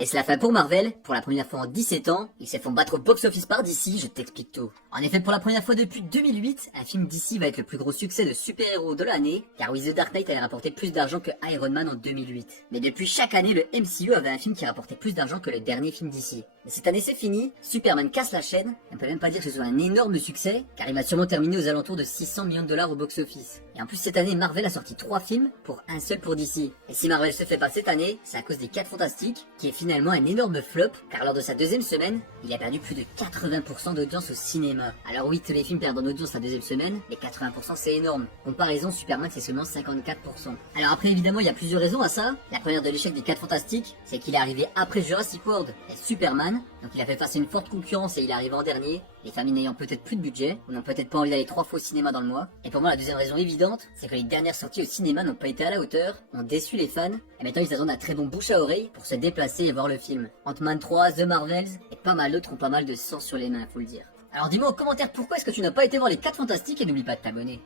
Et c'est la fin pour Marvel. Pour la première fois en 17 ans, ils se font battre au box-office par DC, je t'explique tout. En effet, pour la première fois depuis 2008, un film DC va être le plus gros succès de super-héros de l'année, car oui, The Dark Knight avait rapporté plus d'argent que Iron Man en 2008. Mais depuis chaque année, le MCU avait un film qui rapportait plus d'argent que le dernier film DC. Mais cette année c'est fini, Superman casse la chaîne, on peut même pas dire que ce soit un énorme succès, car il va sûrement terminer aux alentours de 600 millions de dollars au box-office. Et en plus cette année, Marvel a sorti 3 films pour un seul pour DC. Et si Marvel se fait pas cette année, c'est à cause des 4 Fantastiques, qui est finalement un énorme flop, car lors de sa deuxième semaine, il a perdu plus de 80% d'audience au cinéma. Alors oui, tous les films perdent en audience la deuxième semaine, mais 80% c'est énorme. Comparaison, Superman c'est seulement 54%. Alors après évidemment il y a plusieurs raisons à ça. La première de l'échec des 4 Fantastiques, c'est qu'il est arrivé après Jurassic World et Superman, donc il a fait face à une forte concurrence et il arrive en dernier, les familles n'ayant peut-être plus de budget, ou n'ont peut-être pas envie d'aller 3 fois au cinéma dans le mois. Et pour moi la deuxième raison évidente, c'est que les dernières sorties au cinéma n'ont pas été à la hauteur, ont déçu les fans, et maintenant ils attendent un très bon bouche à oreille pour se déplacer et voir le film. Ant-Man 3, The Marvels, et pas mal d'autres ont pas mal de sang sur les mains, faut le dire. Alors dis-moi en commentaire pourquoi est-ce que tu n'as pas été voir les 4 Fantastiques et n'oublie pas de t'abonner.